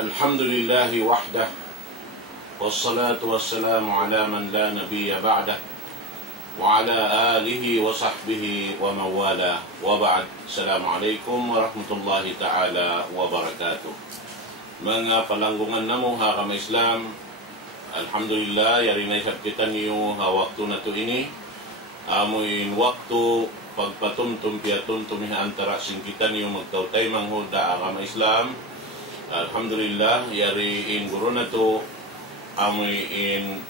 الحمد لله وحده والصلاة والسلام على من لا نبي بعده وعلى آله وصحبه ومن والاه وبعد. Assalamualaikum warahmatullahi ta'ala wabarakatuh. Mga palanggungan namo ha kama Islam, alhamdulillah yari na isap kita niyo ha waktu na to ini amuin waktu pagpatumtum piatumtum antara sing kita niyo magtautay manghuda kama Islam. Alhamdulillah yari in guru na to amoy in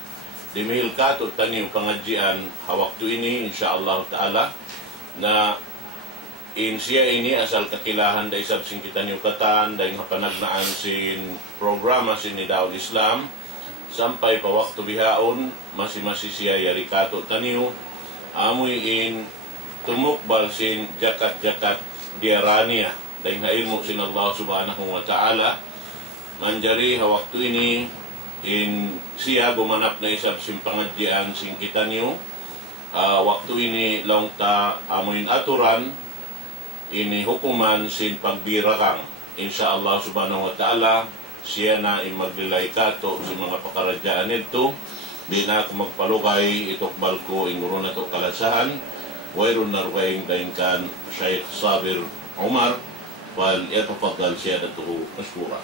dimihil ka to taniw pangadjian ha waktu ini insyaallah ta'ala na in siya ini asal kakilahan da isab sing kita niyo katan dahil panagnaan sin programa sin ni Daud Islam sampai pa waktu bihaon masih siya yari ka to taniw amoy in tumukbal sin jakat-jakat diarania dahil na ilmu sin Allah subhanahu wa ta'ala manjari ha waktu ini in siya gumanap na isab sin pangadjian sin kita niyo waktu ini long ta amuin aturan ini hukuman sin pagbirakang insyaallah subhanahu wa ta'ala siya na imaglilay kato sa mga pakarajaan nito di na ako magpalukay itokbal ko inguro na to kalansahan wayron na rukaing dahinkan Syekh Sabir Umar wal yatafadal siyadatuhu mashkura.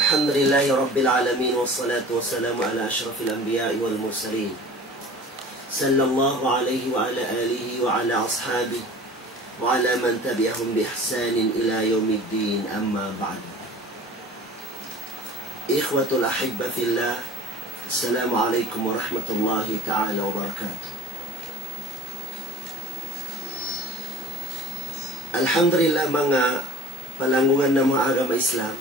Alhamdulillahi Rabbil Alamin wassalatu wassalamu ala ashrafil anbiya'i wal mursalin sallallahu alaihi wa ala alihi wa ala ashabihi wa ala man tabi'ahum bi ihsanin ila yaumiddin amma ba'du. Ikhwatul ahibba fillah, assalamu alaikum warahmatullahi ta'ala wabarakatuh. Alhamdulillah mga palanggungan ng mga agama Islam,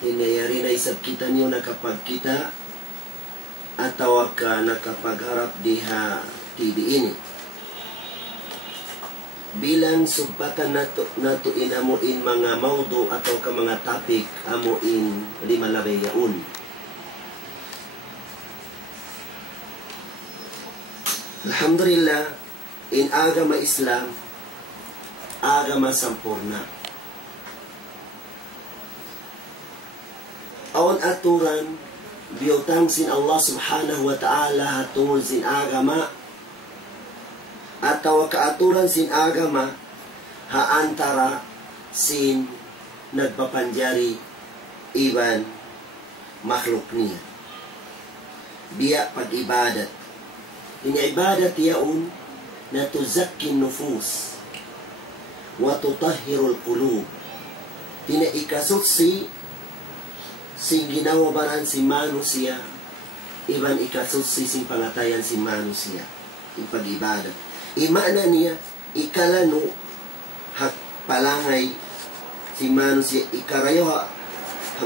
hinayari na isab kita niyo nakapagkita ataw ka nakapagharap diha TV ini. Bilang sumpatan nato inamuin mga maudo ataw ka mga topic amuin limalabay yaun. Alhamdulillah, in agama Islam, agama sampurna. Awan aturan, biyotang sin Allah subhanahu wa ta'ala hatungol sin agama, ataw kaaturan sin agama, haantara sin nagpapanjari iban makhluk niya. Biya pag-ibadat. Iniibadat yaun na tuzakkin nufus wa tutahhirul qulub. Tinaikasutsi sing ginawabaran si manusia iban ikasutsi sing pangatayan si manusia ipag-ibadat. Imana niya ikalano hak palangay si manusia ikarayo ha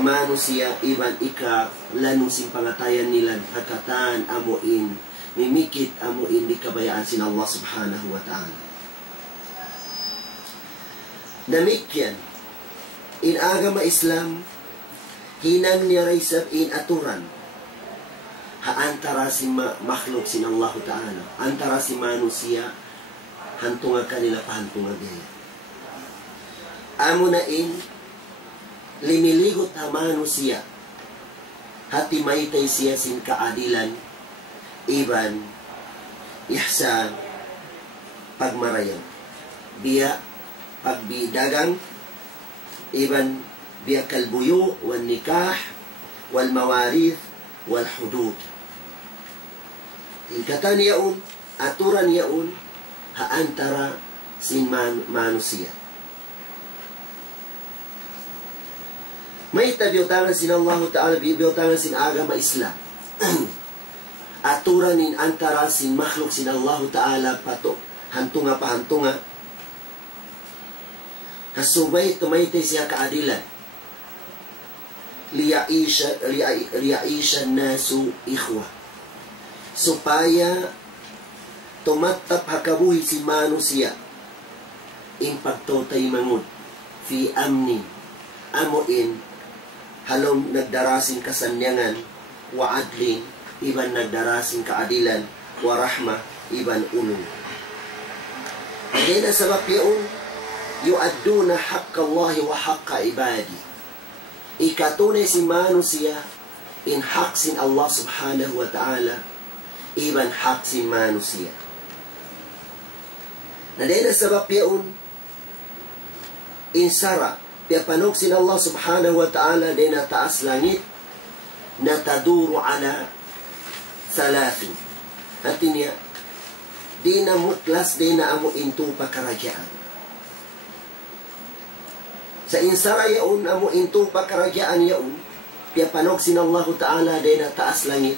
manusia iban ikalano sing pangatayan nilan hakatan amuin mimikit amuin di kabayaan sin Allah subhanahu wa ta'ala. Namikyan in agama Islam hinang niyarisab in aturan haantara si makhluk sin Allah ta'ala antara si manusia hantunga kanila pahantunga gaya amo na in limiligot ha manusia hati maitay siya sin kaadilan iban ihsan pagmarayan biya pagbidagang iban biya kalbuyo wal nikah wal mawarith wal hudud. Ikatan yaun aturan yaun haantara sin manusia. May tabiyotangan sin Allah ta'ala biyotangan sin agama Islam. Aturan in antara sin makhluk sin Allah ta'ala pato hantunga pahantunga hasubay tumaytay siya kaadilan liyaisha nasu ikhwa supaya tumatap hakabuhi si manusia in pagtotay mangud fi amni amuin halom nagdarasin kasanyangan wa adlin iban nagdarasin kaadilan wa rahmah iban ulung. Dahil na sabab yaon, yu'adduna haqqa Allahi wa haqqa ibadi. Ikatunay si manusia in hak sin Allah subhanahu wa ta'ala, iban hak sin manusia. Na dahil na sabab yaon, insara, piapanog sin Allah subhanahu wa ta'ala dahil na taas langit, na taduro ala salatin. Hati niya, di na mutlas, di na amo intu pakarajaan. Sa insara yaon, amo intu pakarajaan yaon, piapanog sin Allah ta'ala di na taas langit,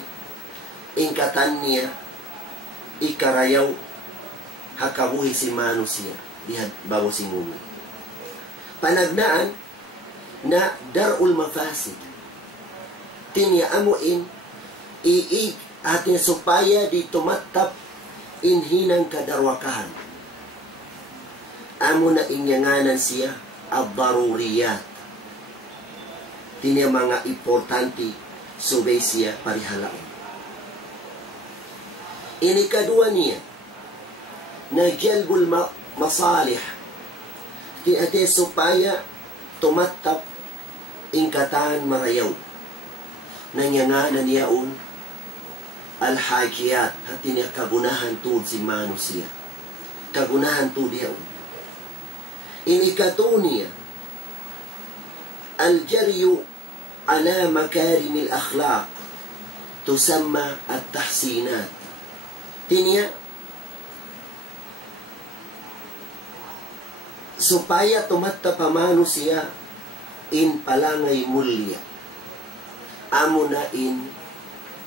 ingkatan niya, ikarayaw, hakabuhi si manusia, diha bawo si mumi. Panagnaan, na darul mafasid. Tinya amuin, iig, atin supaya di tumatap inhinang kadarwakahan. Amo na inyanganan siya ad-daruriyat. Tinya mga importante subay siya parihalaon. Ini kadua niya na jalbul masalih. Ati supaya tumatap ingkatan marayaw. Nanyanganan yaon al-hajiyat, hati niya kagunahan tuod si manusia. Kagunahan tuod yaon. Inikato niya al-jaryu ala makarim al-akhlaq tusamma at-tahsinat. Tinya supaya tumatta pa manusia in palangay mulya. Amo na in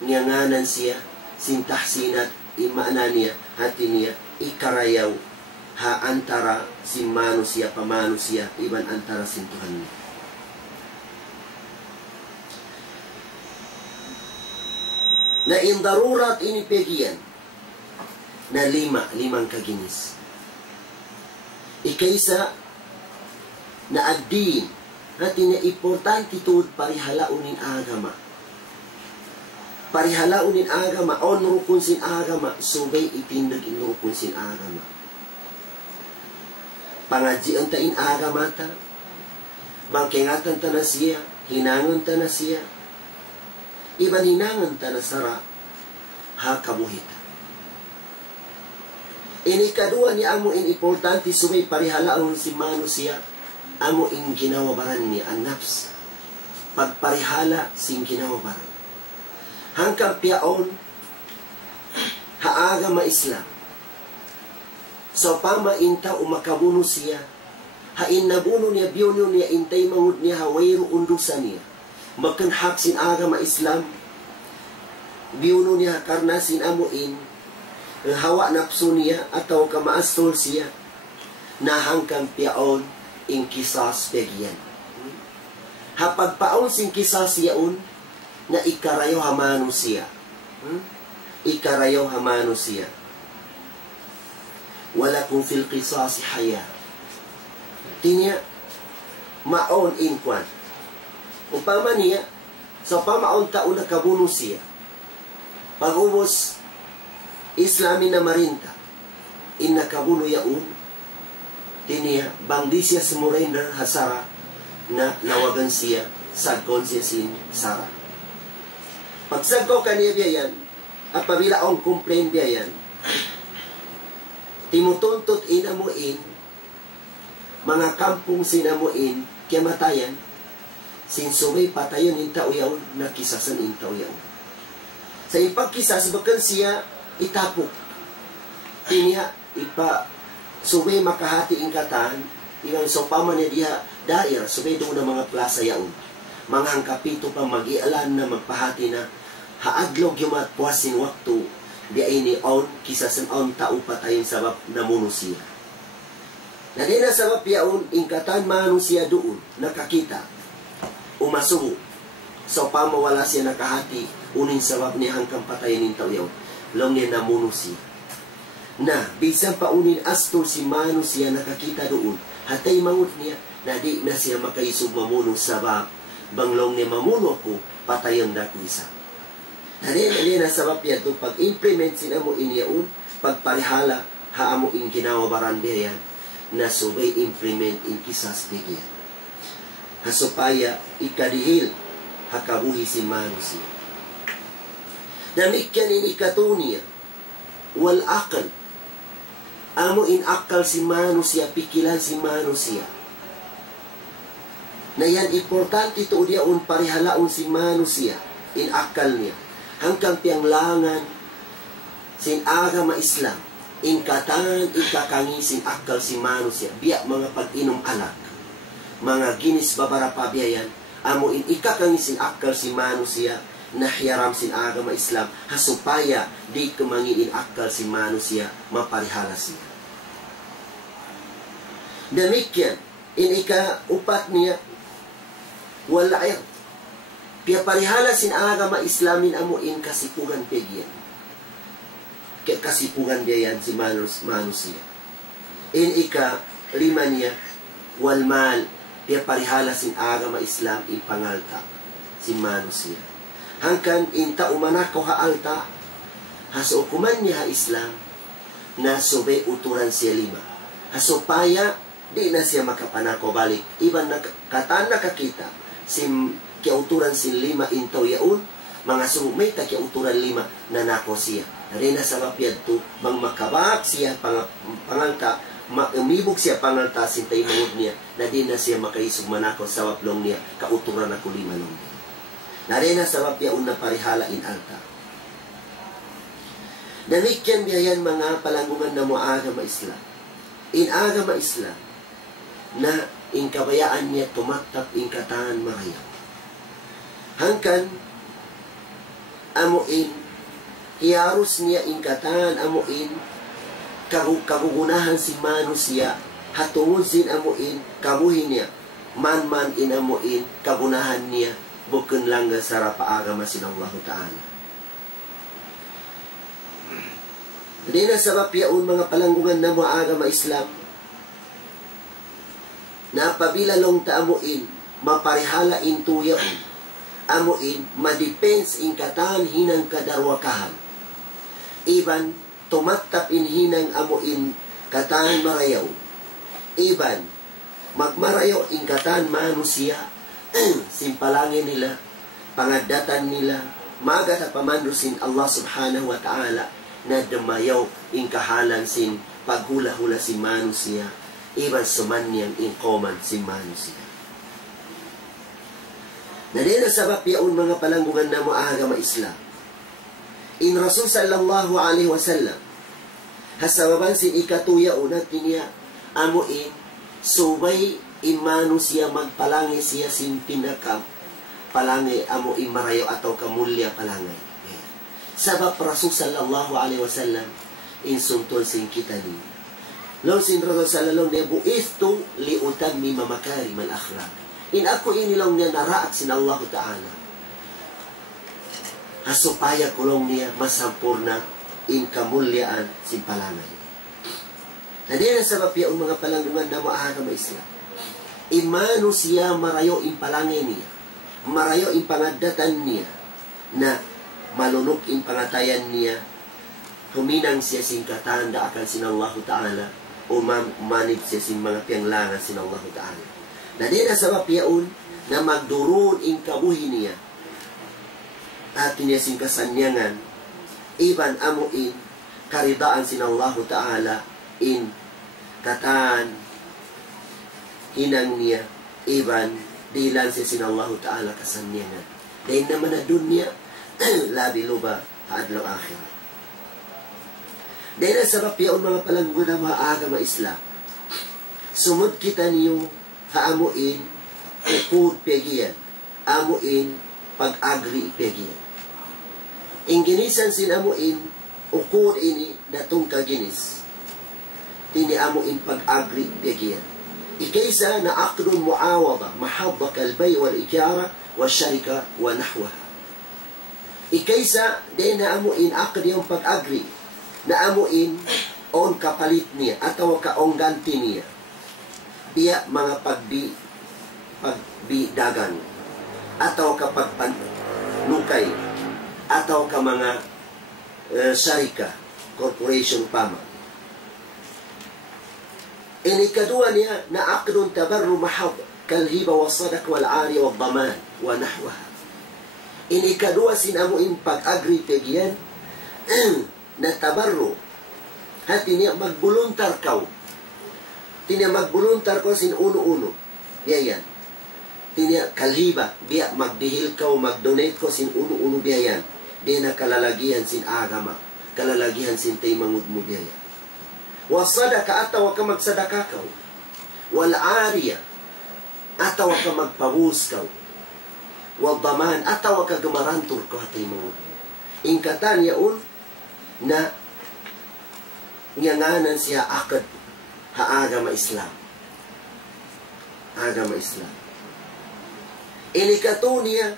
niyanganan siya, sintahsinat, imana niya, hati niya, ikarayaw, ha antara si manusia, pamanusia, iban antara sintuhan niya. Na in darurat inipegian, na limang kaginis. Ikaysa, na ad-din, hati niya importante tuod parihalaunin agama. Parihalaunin agama, on rukun sin agama, subay itindag in rukun sin agama. Pangadjian ta in agama ta, bangkengatan ta na siya, hinangan ta na siya, iban hinangan ta na sara, hakabuhita. Ini kadua ni amo in importante subay parihalaon si manusia, amo in ginawabaran ni an-nafs. Pagparihala sing ginawabaran. Hanggang piaon, haagama Islam. So pama inta umakabuno siya, hain nabuno niya, biyuno niya, intay mangud niya, hawairu undusan niya. Magkanhak sin agama Islam, biyuno niya, karnasin amuin, hawa napso niya, ataw kamaastol siya, na hanggang piaon, in kisas pegyan. Hapagpaon sing kisas yaon, na ikarayo hamano siya. Ikarayo hamano siya. Wala kung fil kisas haya. Tinya, maon inkwan. Upama niya, sa pamaon taon na kabuno siya. Pag-ubos, Islami na marinta, in nakabuno yaon, tinya, bangdi siya sa surrender hasara, na nawagan siya sa konsyesin sara. Pagsagko kaniya biyayan, at pabila ang complain biyayan, timutuntot inamuin, mga kampong sinamuin, kiamatayan, sinsubay patayon in tauyaw, nakisasan in tauyaw. Sa ipagkisas, bakan siya itapok. Tinya, subay makahati ingkatan, ilang sopama niya diha, dair, subay doon na mga plaza yaon. Mga hangkapito pa mag-ialan na magpahati na, haadlog yung matpuasin waktu, di ay ni on, kisasan on tao patayin sabab namuno siya. Na di na sabab yaon, ingkatan mano siya doon, nakakita, umasuho, so pamawala siya nakahati, unin sabab niya hanggang patayin ng tao long niya namuno siya. Na, bisan pa unin astol si mano siya nakakita doon, hatay mangut niya, na di na siya makaisog mamuno sabab, banglong niya mamuno ko, patayon na ko isa. Na di na sabab yan to, pag-implement sila mo inyaon, pagparihala, haamo in ginawa barandayan na subay implement in kisas bigyan. Hasupaya ikadihil hakabuhi si manusia. Damikyan in ikatunia wal akal. Amo in akal si manusia, pikilan si manusia. Na yan importante ito dia un parihalaon si manusia in akal niya. Hanggang pianglangan sin agama Islam. In katan, ikakangisin akal si manusia. Biya mga pag-inom alak. Mga ginis babara pabiyayan. Amo in ikakangisin akal si manusia. Nahiyaram sin agama Islam. Hasupaya di kemangin akal si manusia. Maparihala siya. Demikian. In ika-upat niya. Wala ayan. Pia parihala sin agama Islamin amo in kasipugan pegyan. Kasipugan dia yan si manusia. In ika-lima niya, wal mal, dia parihala sin agama Islam in pangalta si manusia. Hangkan inta umanakaw haalta, hasukuman niya ha Islam, na sobe uturan siya 5. Hasupaya, di na siya makapanakaw balik. Iban na katan nakakita, sim kiauturan sin 5 intaw yaun, mga sumay ta kiauturan 5 na nako siya. Narina sa mapiyad to, bang makabak siya pangalta, umibog siya pangalta, sintay mangod niya, na di na siya makaisog manako sa waplong niya, kauturan ako 5 nung niya. Narina sa mapiyad na parihala in alta. Namikyan biyayan mga palangungan na mo agama Islam. In agama Islam, na in kabayaan niya tumatap in kataan marayaw. Hangkan, amuin, iarus niya ingkatan amuin kagugunahan si manusia hatungon sin amuin kabuhin niya man in amuin kagunahan niya bukan langga sarapa agama sin Allah Ta'ala. Dina sabab yaun mga palanggungan na mo agama Islam na pabilalong ta amuin maparihala into yaun amuin madepends ingkatan hinang kadarwakahan. Iban, tumatap inhinang amuin katan marayaw. Iban, magmarayaw in katan manusia, simpalangin nila, pangadatan nila, magata pamandusin Allah subhanahu wa ta'ala, na damayaw in kahalan sin paghula-hula si manusia, iban sumanyang in koman si manusia. Nadina sabab yaun mga palanggungan na mo agama Islam. In Rasul sallallahu alaihi wasallam hasababan sin ikatuya unat niya amuin subay imanu siya magpalangi siya sin pinakam palangi amuin marayo atau kamulya palangi. Sabab Rasul sallallahu alaihi wasallam in suntol sin kita ni. Law sin Rasul sallallahu alaihi buistu li utammi makarim al akhlaq. In ako inilang niya naraat sin Allah Ta'ala. Hasupaya kulong niya masampurna in kamulyaan sin palangay. Nadina sabab yaong mga palanggungan na maagama Islam. Imano siya marayo in palangay niya. Marayo in pangadatan niya. Na malunok in pangatayan niya. Huminang siya sin katanda akan sin Allah Ta'ala. O manib siya sin mga pianglangan sin Allah Ta'ala. Nadina sabab yaon na magdurun in kabuhi niya. At niya sin kasanyangan, iban amuin, karidaan sin Allah Ta'ala, in katan, hinang niya, iban, dilan siya sin Allah Ta'ala kasanyangan. Dahil naman na dunya, labi luba, haadlaw akhir. Dahil na sabab yaon mga palanggunan mga agama Islam, sumud kita niyo, haamuin, ukud pegiyan, amuin, pag-agri pegiyan. Inginisan sinamuin, ukur ini datong kaginis. Tini amuin pag-agri pegiyan. Ikaysa na aqdun muawada, mahabba kalbay wal ikara, wal syarika, wa nahwaha. Ikaysa, din na amuin aqdi yung pag-agri, na amuin on kapalit niya, atau kaong ganti niya. Biya mga pagbidagan, atau kapag panukay, atau ka mga syarika, corporation pama. Ini kedua niya na aqdun tabarru mahad kalhiba wa sadak wal ari wa daman wa nahwaha. Ini kedua sinamo in pag-agri pegian na tabarru. Hati niya magbuluntar kau. Tinya magbuluntar ko sin uno-uno. Biayan. Tinya kalhiba. Biya magdihil kau, magdonate ko sin uno-uno biayan. Di na kalalagihan sin agama. Kalalagihan sin taymangud mo biayan. Wasadaka atawa ka magsadaka kau. Wal ariya. Atawa ka magpabus kau. Wal daman. Atawa ka gumarantur ko hatay mangud. Ingkatan yaun na nyanganan siya akad agama Islam. Agama Islam. Ini katunya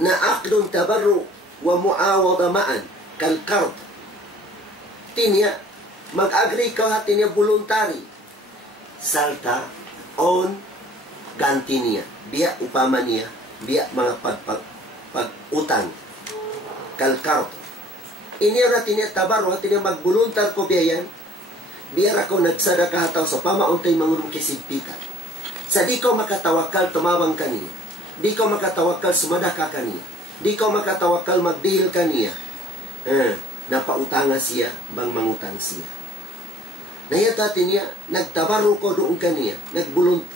na aqdun tabarru wa muawada ma'an kalkard. Tinya mag-agree ka tinya voluntary. Salta on ganti niya. Biya upama niya. Biya mga pag-utang. Kalkard. Ini na tinya tabarru tinya mag-voluntar ko biyan. Biar ako nagsadaka hataw sa pamauntay mangurong kisigpitan. Sa di ko makatawakal tumabang kaniya. Di ko makatawakal sumadaka kaniya. Di ko makatawakal magdihil kaniya. Napautanga siya, bang mangutang siya. Nayata niya, nagtabaro ko doon kaniya.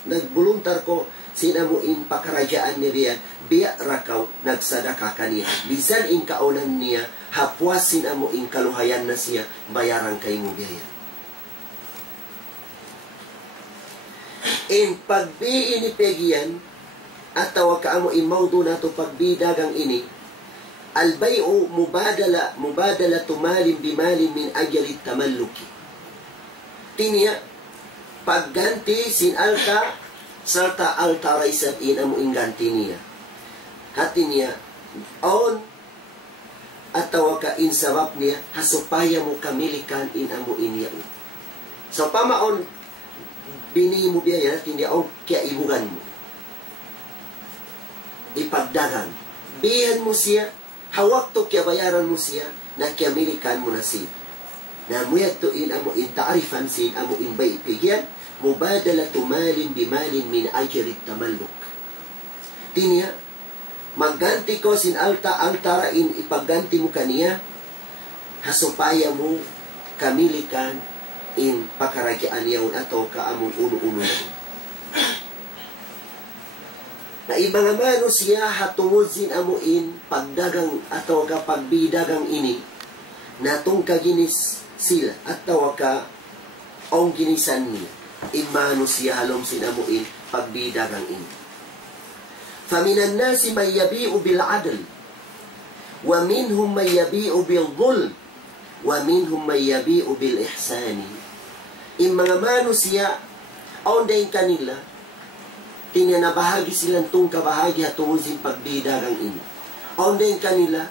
Nagbuluntar ko sinamuin pakarajaan niya biyan. Biya rakaw nagsadaka kaniya. Bisan in kaunan niya, hapwas sinamuin kaluhayan na siya, bayaran kay mo biyan. In pagbi ini pegian atawa kaamo imawdo nato pagbi dagang ini albayu mubadala tumalin bimalin min ajali tamalluki. Tinya pagganti sin alta sarta alta raisat in amo ingganti niya. Hati niya on atawa ka in sabab niya hasupaya mo kamilikan in amo inya. So pamaon bini mo biya hindi o kaya ibugan mo. Ipagdagan. Biyan mo siya, hawak to kaya bayaran mo siya, na kaya milikan mo na siya. Na muyag to in amo in taarifan sin amo in bay ipigyan, mubadala tumalin bimalin min ajarit tamalluk. Tinya, magganti ko sin altara in ipagganti mo kaniya, hasupaya mo kamilikan in pakaragyaan yaon ato kaamong uno-uno na. Na ibang amano siya hatungod sin amuin pagdagang ato ka pagbidagang ini natong kaginis sila at tawa ka ong ginisan ni imano siya halom sin amuin pagbidagang ini. Faminan nasi may yabi'u bil adl wa minhum may yabi'u bil dhulm wa minhum may yabi'u bil ihsani. In mga manusia, onday kanila, tinya na bahagi silang tung kabahagi hatungod sin pagbidagang ini. Onday kanila,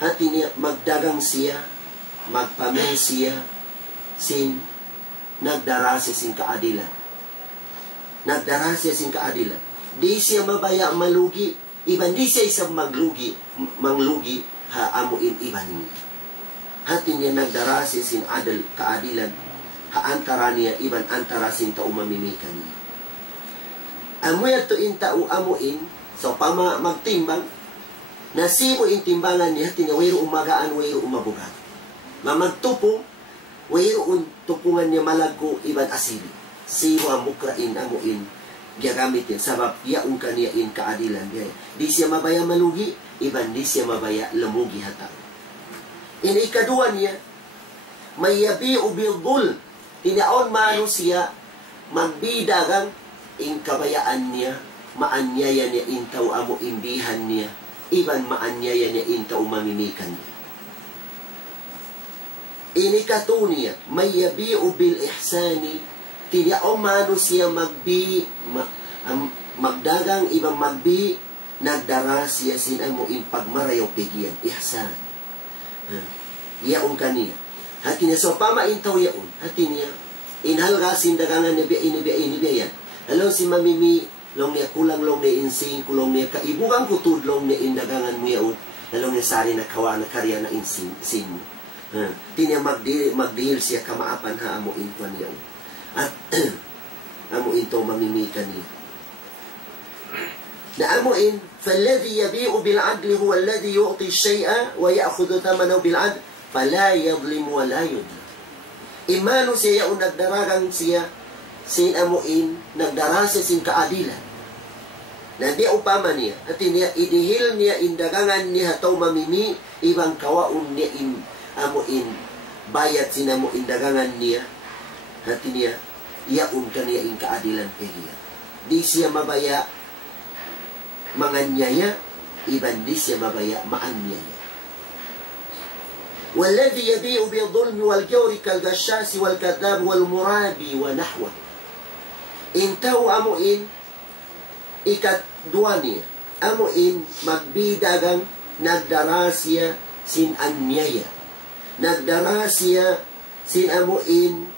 hati niya magdagang siya, magpamil siya, sin nagdarasi sin kaadilan. Nagdarasi sin kaadilan. Di siya mabaya malugi, iban di siya isang manglugi, haamuin iban niya. Hati niya nagdarasi sin adal kaadilan haantara niya iban antara sin tao mamimikan niya. Amuyag to in tao amuin so pama magtimbang nasibo in timbangan niya hati niya wayro umagaan wayro umabugat. Mamagtupong wayro tupungan niya malagko iban asili. Siwa mukrain amuin gagamitin sabab yaong kaniya in kaadilan niya. Di siya mabaya malugi iban di siya mabaya lamugi hata. Ini ikadua niya, may yabi'u bil-dhulm. Tinaon mano siya, magbidagang in kabayaan niya, maanyaya niya in tao amo imbihan niya, iban maanyaya niya in tao mamimikan niya. Ini katunya, may yabi'u bil-ihsani. Tinaon mano siya magdagang ibang magbi, nagdara siya sin amo in pagmarayaw pigyan, ihsan. Yaong kaniya. Hati niya, so pamaintaw yaon. Hati niya, inhalgasin dagangan niya yan. Alam si mamimi, long niya kulang long niya insing, kulong niya kaibugang kutud long niya indagangan mo yaon. Alam niya sari na kawa na karya na insing mo. Tinya magdihil siya kamaapan ha amuin ko niya. At amuin to mamimikan niya. Na amuin, فَالَّذِي يَبِيعُ بِالْعَدْلِ هُوَ الَّذِي يُعْطِي الشَّيْءَ وَيَأْخُذُ ثَمَنَهُ بِالْعَدْلِ فَلَا يَظْلِمُ وَلَا يُظْلِمُ. Imano siya yung nagdaragang siya sin amuin, nagdarasa sin kaadilan. Na di upama niya, at niya idihil niya indagangan niya hataw mamimi, ibang kawaun niya amuin, bayat sin amuin dagangan niya, at niya, iaun ka niya in kaadilan pegiya. Di siya mabaya, manganyaya, iban di siya mabaya, maanyaya. والذي يبيع بالظلم والجور كالغشاش والكذاب والمرابي ونحوه. Intaw amuin ikat-dua niya. Amuin magbidagang nagdarasya sin anyaya. Nagdarasya sin amuin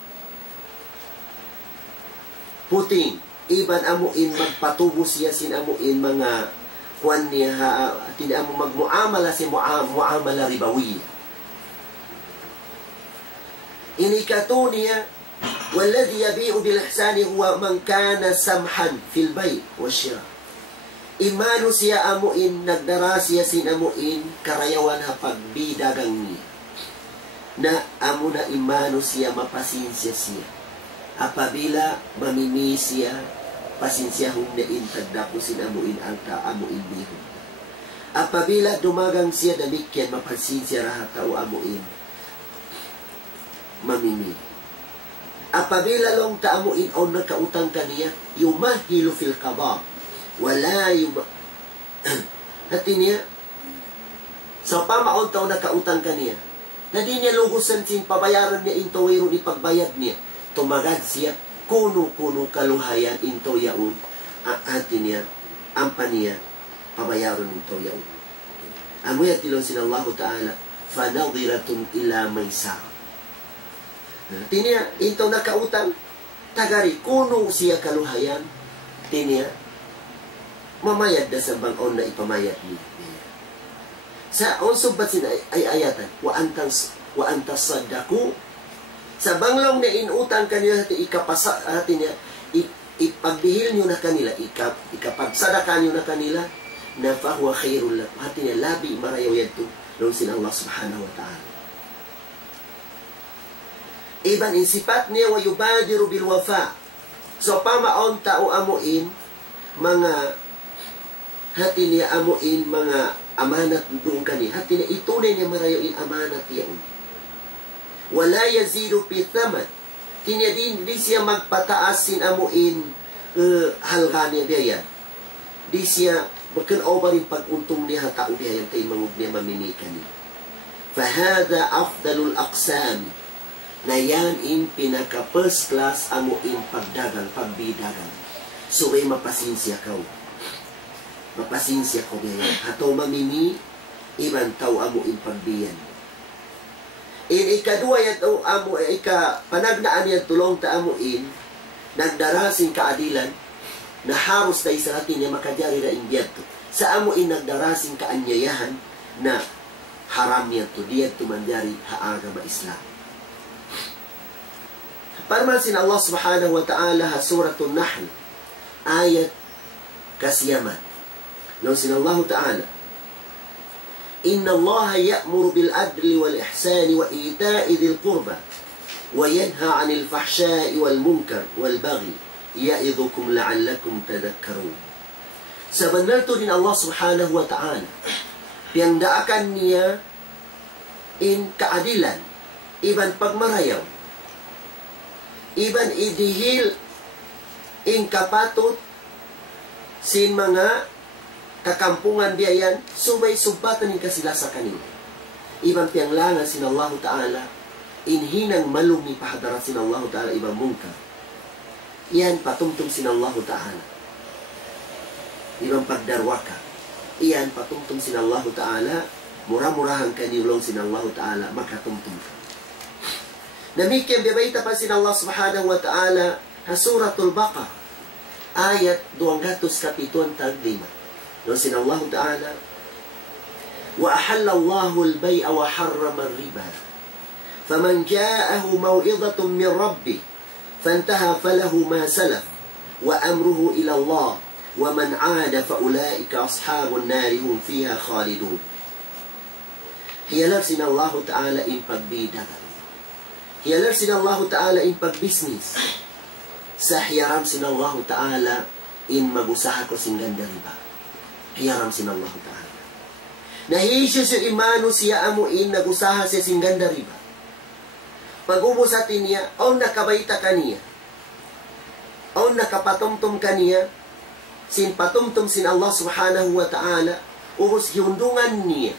puting. Iban amuin magpatubo siya sin amuin mga kuan niya, tidak mo magmuamala si muamala ribawiya. Inikato niya, والذي يبيع بالإحسان هو من كان سمحا في البيع والشراء. Imano siya amuin, nagdarasya sin amuin, karayawan ha pagbidagang niya. Na amo na imano siya, mapasinsya siya. Apabila mamimi siya, pasinsyahon na intagdapo sin amuin ang amuin bihon. Apabila dumagang siya damikyan, mapasinsya rahat o amuin mamimi. Apabila long kaamuin o nagkautang kaniya, yumahilu fil qada. Wala hati niya, sa pamaon tao nagkautang kaniya, na di niya lugusan sin pabayaran niya into wiro ni pagbayad niya. Tumagad siya, kuno-kuno kaluhayan into yaun, hati niya, ampa niya, pabayaran into yaun. Amuya tilon sin Allah Ta'ala, فَنَظِرَةٌ إِلَى مَيْسَرٍ. Tinia, into nakautang, tagari, kuno siya kaluhayan, tinia, mamayad na sa bang-on na ipamayad niya. Sa onsubat sin ay ayatan, wa antas sadaku, sa banglong na inutang kanila, hati ikapasa, hati niya, ipagbihil nyo na kanila, ikapagsadaka nyo na kanila, na fahuwa khairul lakum, hati niya, labi marayaw yadto, noon sin Allah subhanahu wa ta'ala. Iban insipat niya wa yubadiru bil wafa. So pamaon tao amuin mga hati niya amuin mga amanat doon kani. Hati niya itunay niya marayoin amanat yan. Wala yazidu pi thaman. Tinya din di siya magpataas sin amuin halga niya biya. Di siya bakan obarin pag-untong niya tao biya yan tayo mangug niya maminikan niya. Fahada afdalul aqsam. Na yan in pinaka first class amo in pagdagang, pagbidagang. So may mapasinsya ka. Mapasinsya ko biyan. Hato mamimi, iban tao amo in pagbiyan. In ikadua yan tao amo, panagnaan yan tulong ta amo in, nagdarasing kaadilan, na haros na isa atin niya makajari na indyadto. Sa amo in nagdarasing kaanyayahan, na haram yan to, diyan tumandari haaga ma-Islam. Parman sin Allah subhanahu wa ta'ala ha suratul Nahl ayat kasiyaman. Noon sin Allah ta'ala, Inna Allah ya'muru bil adli wal ihsani wa ita'i dhil qurba wa yanha 'anil fahsya'i wal munkar wal baghi ya'idhukum la'allakum tadhakkarun. Sa banal to din Allah subhanahu wa ta'ala, piyangdaakan niya in kaadilan, iban pagmarayaw, iban idihil in kapatot sin mga kakampungan biyayan, subay sumbatan in kasila sa kanila. Iban piyanglangan sin Allah Ta'ala, inhinang malumi pahadarat sin Allah Ta'ala, ibang mungkar. Iyan patumtum sin Allah Ta'ala. Ibang pagdarwaka. Iyan patumtum sin Allah Ta'ala, murah-murahan kanilong sin Allah Ta'ala, makatumtum ka. Demikian bibaita pa sin Allah subhanahu wa ta'ala ha suratul Baqarah ayat 275. Noon sin Allah ta'ala, wa ahalla Allahu al-bay'a wa harrama ar-riba فمن جاءه موعظة من ربه فانتهى فله ما سلف وأمره إلى الله ومن عاد فأولئك أصحاب النار هم فيها خالدون. Hiyalar sinallahu ta'ala in pagbidagan. Hiyalar sinallahu ta'ala in pagbisnis. Sa hiyaram sinallahu ta'ala in magusaha ko singganda riba. Hiyaram sinallahu ta'ala. Nahisyo siya imano siya amuin nagusaha siya singganda riba. Pag-ubos atin niya, o nakabaita kaniya, o nakapatumtum kaniya, sin patumtum sin Allah subhanahu wa ta'ala, ubos hiundungan niya,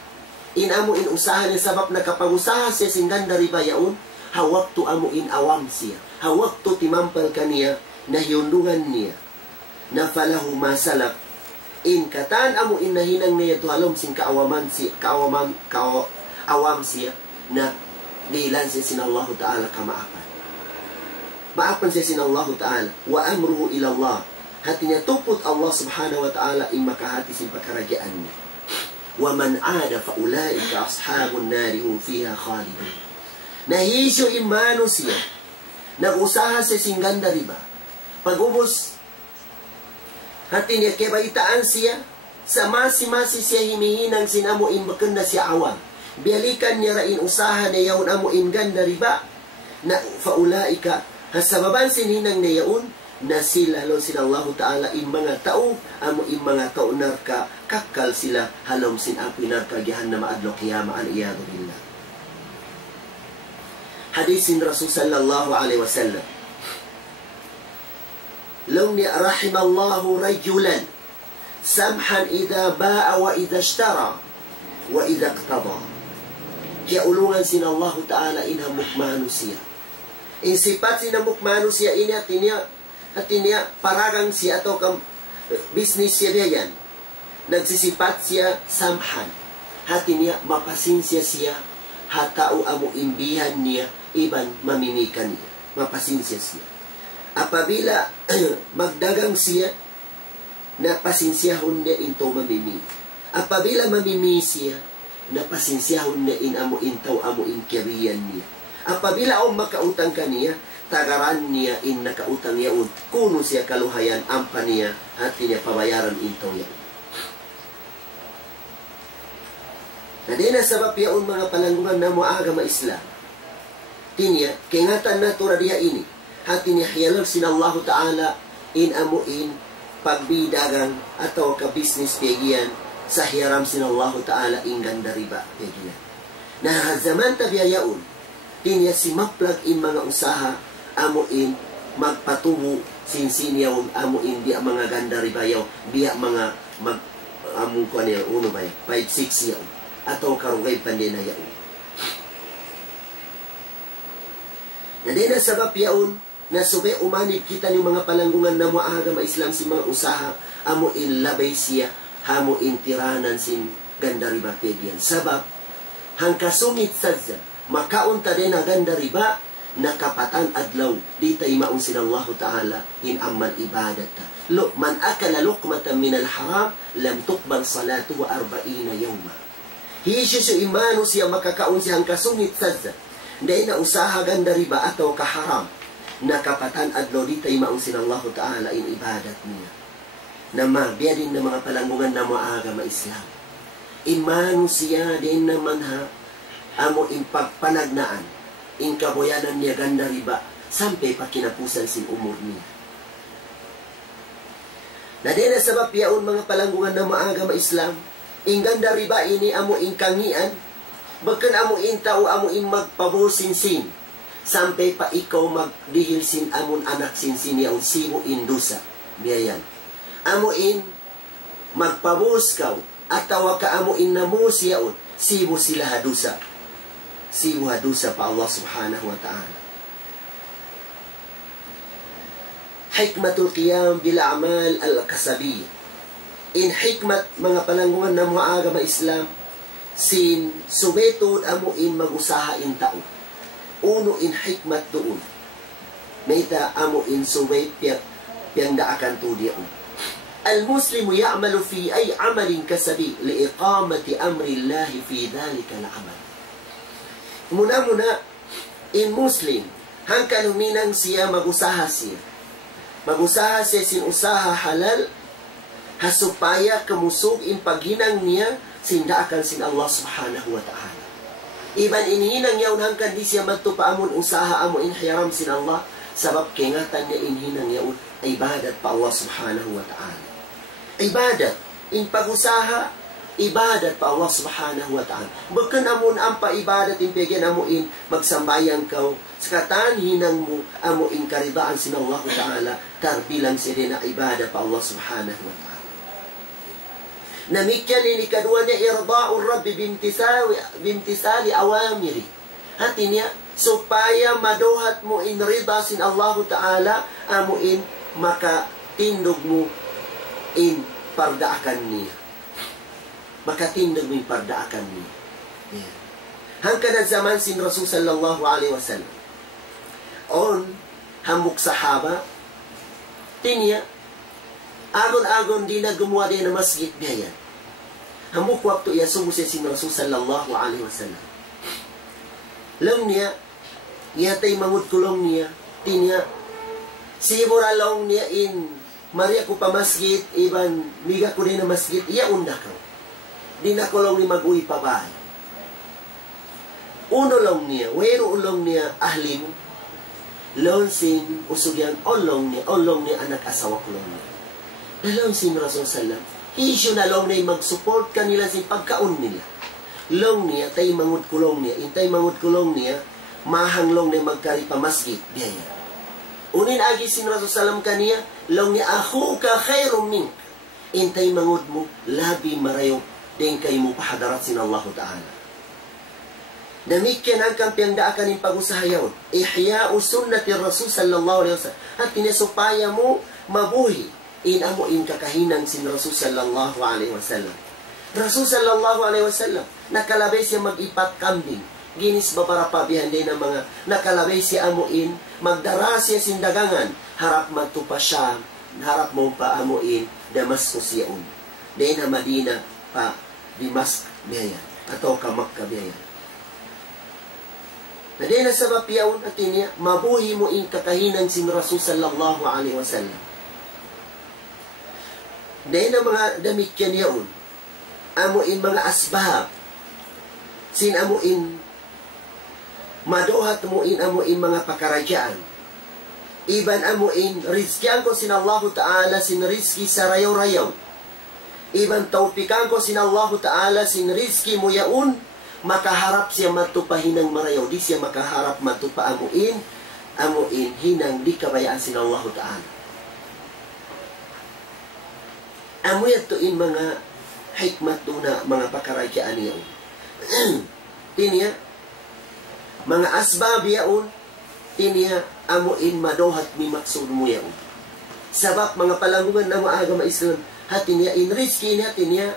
inamu in usahan niya, sabab nakapag-usaha siya singganda riba yaon, hawak to amu in awam siya, hawak to timampal kaniya, na hiundungan niya, na falahu masalap, in katan amu in nahinang niya tuhalom sin kaawaman siya, awam siya, na dilan siya sinallahu ta'ala kamaapan. Maapan siya sinallahu ta'ala. Wa amruhu ilallah. Hati niya tupot Allah subhanahu wa ta'ala in makahati sin pagkaragyaan niya. Wa man ada fa ulaika ashabun nari hum fiha khalidun. Nahisyo imano siya. Nag-usaha siya singganda riba. Pag-ubos, hati niya kebaitaan siya. Sa masi-masi siya himihinang sinamo in bakanda siya awam. Bialikan niya rain usaha na yaon amo inganda riba na faulaika hasababan sinhinang na yaon na sila halom sila Allah ta'ala in mga tao amo in mga tao narka kakal sila halom sin api narka gihan na maadlo kiyama al-iyadu billah. Hadisin Rasul sallallahu alaihi wasallam, law ni rahimallahu rajulan samhan idha ba'a wa idha ishtara wa idha iqtada. Kaya ulungan sin Allah ta'ala inhamuk manusia. Insipat sinamuk manusia ini hatinya paragang siya atau kam bisnis siya biyan. Nagsisipat siya samhan. Hatinya mapasinsya siya. Hatao amo imbihan niya iban maminikan niya. Mapasinsya siya. Apabila magdagang siya, napasinsiyahon niya into mamimi. Apabila mamimi siya, napasinsiyahon niya in amo intaw amo in kiriyan niya. Apabila o makautang ka niya, tagaran niya in nakautang yaon. Kuno siya kaluhayan, ampa niya, hati niya pabayaran intaw yaon. Na di na sabab yaon mga palanggungan na muagama Islam. Tinya, kingatan na tura diya ini. Hati niya hiyalag sinallahu ta'ala in amo in pagbidagang atau ka-business pegian sa hiyaram sinallahu ta'ala inggan dariba pegian. Na zaman tabiyayaon, tinya si maplag in mga usaha amo in magpatubo sinsinyaw amo in biya mga ganda ribayaw, biya mga among ko niya uno ba 5-6 yaw atau karugay pandena yaon. Na di na sabab yaon na sube umanib kita ni mga palanggungan na muagama Islam si mga usaha amo in labay siya hamo in tiranan sin ganda riba pegian. Sabab hangkasungit sadya makaunta din na ganda riba nakapatan adlaw di tayo maun sinallahu ta'ala in amal ibadata. Man akala luqmatan min al-haram lam tuqbal salatuhu 40 yawma. Hisyo sa imano siya makakaun siya hangkasungit sadya dahil na usaha ganda riba atau kaharam nakapatan adlaw di tayo maun sinallahu ta'ala in ibadat niya. Nama, biya din na mga palanggungan na muagama Islam. Imano siya din naman ha, amo impagpanagnaan, in kaboyanan niya ganda riba, sampai pa kinapusan sin umur niya. Na din na sabab yaon mga palanggungan na muagama Islam, in ganda riba ini amo in kangian, bakan amo in tao amo in magpabosinsin, sampai pa ikaw magdihil sin amon anak sinsin yaon simo indusa. Biyayan. Amuin magpabus kaw at tawa ka amuin na mo siyaon sibo sila hadusa pa Allah subhanahu wa ta'ala. Hikmatul qiyam bil a'mal al-kasabiyya. In hikmat mga palanggungan na muagama Islam sin subetod amuin magusaha in tao. Uno in hikmat doon. Mayta amuin subet piyang daakan tudiyaon. المسلم يعمل في أي عمل كسبي لإقامة أمر الله في ذلك العمل. Muna In Muslim, hangkan huminang siya magusaha siya. Magusaha siya sin usaha halal, hasupaya kemusog in paghinang niya, sindaakan sin Allah subhanahu wa ta'ala. Iban inhinang yaun hangkan di siya magtupaamon usaha amo in hiram sin Allah, sabab kengatan niya inhinang yaun ibadat pa Allah subhanahu wa ta'ala. Ibadat, in pagusaha, ibadat pa Allah subhanahu wa ta'ala. Bukan amon ang paibadat in pegyan amo in magsambayang kau, sakatan hinang mo amo in karidaan sin Allah ta'ala, tarbilang siya din na ibadat pa Allah subhanahu wa ta'ala. Namikyan ini kadua niya irda'ur rabbi bimtisali awamiri. Hati niya, supaya madohat mo in rida sin Allah ta'ala, amo in makatindog mo in pardaakan niya. Makatindog mo in pardaakan niya. Yeah. Hangka na zaman sin Rasul sallallahu alaihi wasallam. On, hamuk sahaba, tinya, agon-agon di na gumawa din na masjid niya. Hamuk waktu ia sungguh sin Rasul sallallahu alaihi wasallam. Lang niya, yatay mangud kulong niya, tinya, sibura long niya in Maria ko pa masjid, iban miga ko din na masjid, iya unda ka. Di na kulong ni mag-uwi pa bahay. Uno long niya, wero ulong niya ahli mo. Lon sin usugyan, olong niya anak asawa kulong niya. Dalawang sin Rasul sallam, isyo na long niya mag-support kanila sin pagkaon nila. Long niya, tay mangud kulong niya, intay mangud kulong niya, mahanglong niya magkari pa masjid, biyaya. Unin agi sin Rasul sallam kaniya, long niya, ako ka khairum mink. Intay mangud mo, labi marayo, din kayo mo pahadarat sin Allah ta'ala. Demikian ang kampiang daakan yung pag-usahayaw. Ihya'u sunnati Rasul sallallahu alaihi wasallam. At supaya mo mabuhi in amo in kakahinang sin Rasul sallallahu alaihi wasallam. Rasul sallallahu alaihi wasallam, nakalabay siya mag-ipat kambing. Ginis babarapabihan din ng mga nakalabay siya amo in, magdara siya sin dagangan. Harap magtupa siya, harap mo pa amo in, Damascus yaon. Din na Madina pa, Dimask biyayan. Atau ka Makkah biyayan. Na din na sabab yaon at niya, mabuhi mo in kakahinang sin Rasul sallallahu alaihi wasallam. Din na mga damikyan yaon, amo in mga asbab, sin amo in, madohat mo in amo in mga pakarajaan. Iban amo in, rizkian ko sin Allah ta'ala sin rizki sa rayaw-rayaw. Iban taupikan ko sin Allah ta'ala sin rizki mo yaun, makaharap siya matupahin ng marayaw. Di siya makaharap matupa amuin, hinang di kabayaan sin Allah ta'ala. Amuyat to in mga hikmat do na mga pakarakyaan yaon. Tinya, mga asbab yaon, tinya, amuin madohat mi maksud mo yaon. Sabab mga palangungan na mga agama Islam, hati niya in rizki niya, tinya,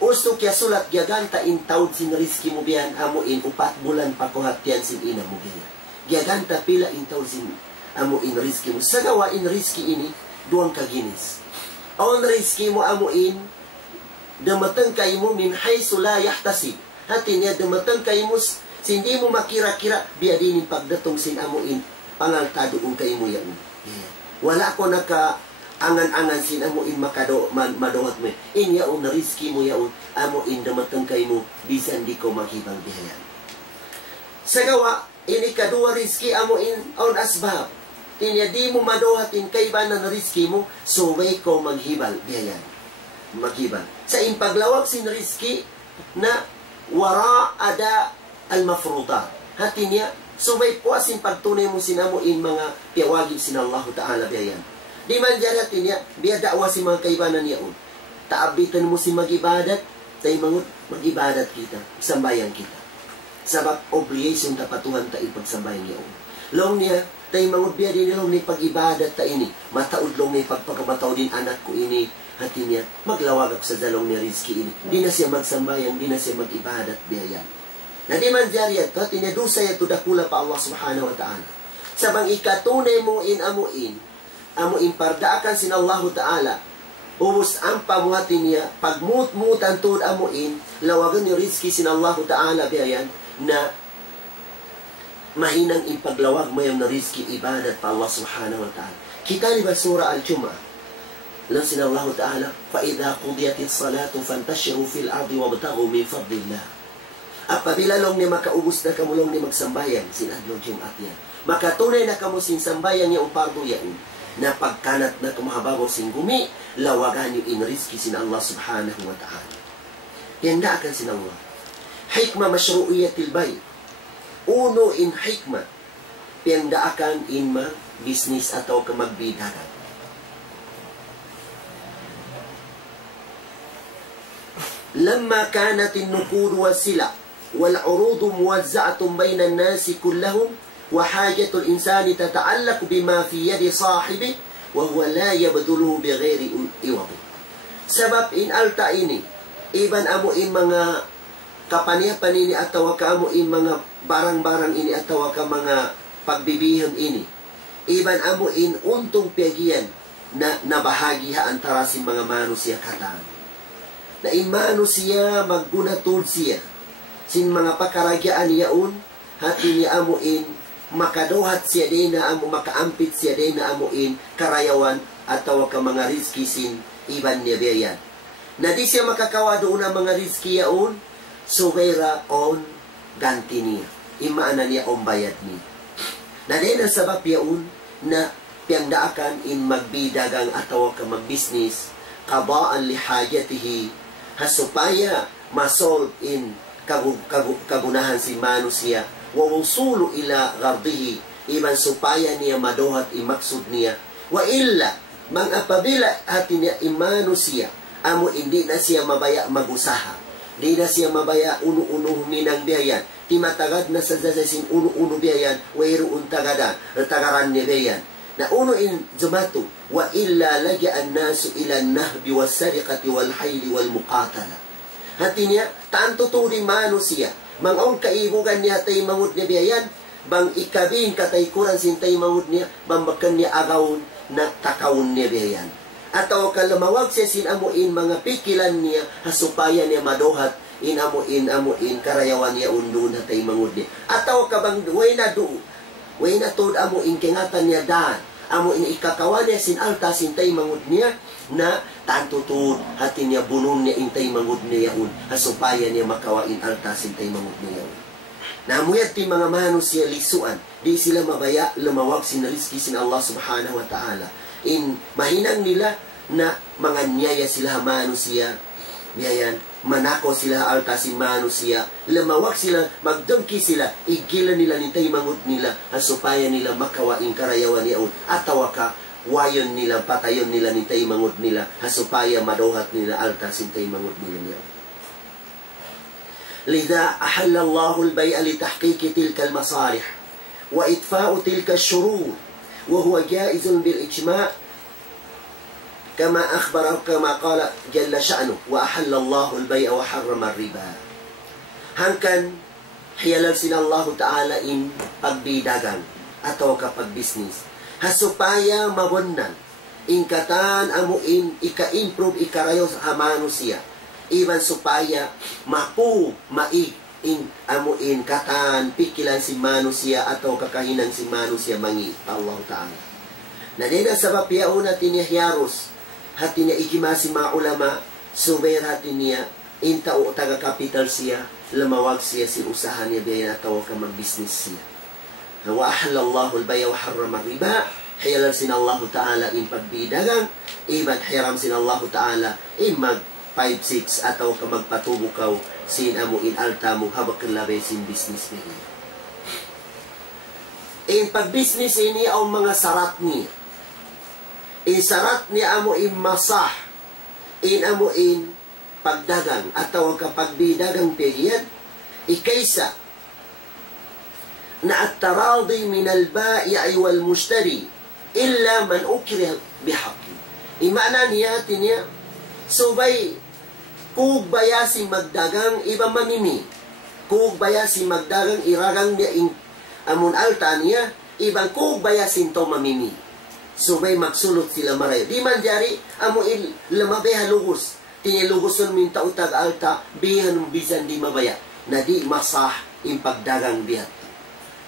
usto kya sulat gyaganta in taud sin rizki mo biyan, amuin 4 bulan pa ko hatian sin ina mo biyan. Gyaganta pila in taud sin amuin rizki mo. Sagawa in rizki ini, 2 kaginis. On rizki mo amuin, damatang kayo mo min haysu la yahtasib. Hati niya, damatang kayo mo, hindi mo makira-kira, biya din yung pagdatong sin amuin, pangaltadoon kayo mo yan. Yeah. Wala ko angan-angan sin amuin madohat mo. Inya on rizki mo yaon, amuin damatang kayo mo, bisan di ko maghibang bihayan. Sagawa, ini kadua rizki amuin on asbab. Tinya di mo madohatin kay ba na rizki mo, suway ko maghibal, biyayan. Maghibal. Sa impaglawag sin rizki na wara ada al-mafruda. Hati niya, suway po asin pagtunay mo sinamuin mga piyawagin sin Allah ta'ala, biyayan. Di man dyan hati niya, biya dakwa si mga kaibanan niya un. Taabitan mo si mag-ibadat, tayo mangut mag-ibadat kita, sambayan kita. Sabab obligation tapatuhan tayo pagsambayan niya un. Long niya, tayo mangudbiya din nilong ni pag-ibadat ta ini. Mataudlong ni pagpagkamataw din anak ko ini. Hati niya, maglawag ako sa dalong ni rizki ini. Di na siya magsambayan, di na siya mag-ibadat biyayan. Na di man jariyat, hati niya, dusa yato dakula pa Allah subhanahu wa ta'ala. Sabang ikatunay mo in amuin pardaakan sin Allah ta'ala. Ubus ang pamuhati niya, pagmut-mutan tuod amuin, lawagan ni rizki sin Allah ta'ala biyayan, na mahinang ipaglawag mo yung rizki ibadat pa Allah subhanahu wa ta'ala. Kita di ba surah Al-Jum'ah? Lansin Allah ta'ala, فَإِذَا قُضِيَتِ الصَّلَاةُ فَانْتَشِرُوا فِي الْأَرْضِ وَابْتَغُوا مِنْ فَضْلِ اللَّهِ. Apabila long ni makaubos na kamo long ni magsambayan, sinadlong Jum'at yan. Makatunay na kamo sinsambayan niya upardo yan. Na pagkanat na kamahababaw sing gumi, lawagan yung inrizki sin Allah subhanahu wa ta'ala. Yanda akan sin Allah. Hikmah masyru'iyatil bay. Uno in hikmah. Yanda akan in business atau kamagbidagan. لما كانت النقود والسلع والعروض موزعة بين الناس كلهم وحاجة الإنسان تتعلق بما في يد صاحبه وهو لا يبذله بغير إوض. Sebab in alta ini iban amo in mga kapaniapan ini atau ka amo in mga barang-barang ini atau ka mga pagbibihan ini iban amo in untong piagian na nabahagiha antara si mga manusia kataan. Na in manusia maggunatud siya sin mga pakaragyaan yaon hati niya amo in makadohat siya din na amo makaampit siya din na amo in karayawan atau ka mga rizki sin iban niya bayan. Na di siya makakawa doon ang mga rizki yaon subera on ganti niya. Imaana niya on bayad niya. Na din ang sabab yaon na piyangdaakan in magbidagang atau ka magbisnis qadaan li hajatihi hasupaya masol in kagunahan si manusia wa wusulu ila gardihi iban supaya niya madohat imaksud niya wa illa mang apabila hati niya imanusia amo hindi na siya mabaya magusaha di na siya mabaya unu-unu minang biyayan timatagad na sa zazasin unu-unu biyayan wairuun tagada tagaran niya biyayan na uno in jumatu wa illa laja an-nasu ila an-nahbi was-sariqati wal-hayli wal-muqatala. Hati niya tanto turi manusia mangong kaibugan niya tay mangud niya biyan bang ikabing katay kuran sintay mangud niya bambakan niya agawon na takawon niya biyan. Ataw kalamawag siya sinamuin mga pikilan niya hasupaya niya madohat inamuin karayawan niya undun hatay mangud niya. Ataw kabang way na tud amuin kingatan niya daan amo ini ikakawan niya sin alta sintay mangud niya na tanto tud hati niya bunun niya intay mangud niya un hasupaya niya makawain alta sintay mangud niya un. Namuyat ti mga manusia lisuan di sila mabaya lumawag sin rizki sin Allah subhanahu wa ta'ala in mahinang nila na mga niyaya sila manusia biyayan manako sila alta si manusia lamawag sila magdengki sila igilan nila nitay mangud nila supaya nila makawain karayawan niyaon atawa ka wayon nila patayon nila nitay mangud nila supaya madohat nila alta sintay mangud nila niya. Lidha ahalla Allahu al-bay'a li tahqiqi tilka al-masalih wa itfa'u tilka ash-shurur wa huwa jaizun bil ijma' كما أخبر كما قال جل شأنه وأحل الله البيع وحرم الربا. Hangkan hiyalal sila Allah Ta'ala in pagbidagan atau kapag business. Hasupaya mabunan in katan amuin ika-improve ikarayo sa manusia. Iban supaya mapu maig in amuin katan pikilan si manusia atau kakahinan si manusia mangi Allah Ta'ala. Na nila sabab yaon natin niya hiyaros hati niya ikimasi mga ulama subayr hati niya inta o taga kapital siya lamawag siya sin usahan niya biya natawa ka mag-business siya. Wa ahalallahu al-bay'a wa harrama riba hiyalan sin Allah Ta'ala in pagbidagang iban hiram sin Allah Ta'ala in mag 5-6 atau ka magpatubukaw sin amo in alta mo habak labay sin business niya. In pag-business ini ang mga sarat niya isarat ni amo in masah in amo in pagdagang atau kapag bidagang period ikaysa na at-taradi min al-ba'i wal mushtari illa man ukriha bihaqqi. Imana niya tinya subay kug bayasi magdagang iba mamimi kug bayasi magdagang iragang niya in amon alta niya ibang kug bayasin to mamimi subay magsulot sila marayo. Di man jari, amo il lamabeha lugos. Tinilugoson minta utag alta, bihan bizan di mabaya. Na di masah impagdagang bihat.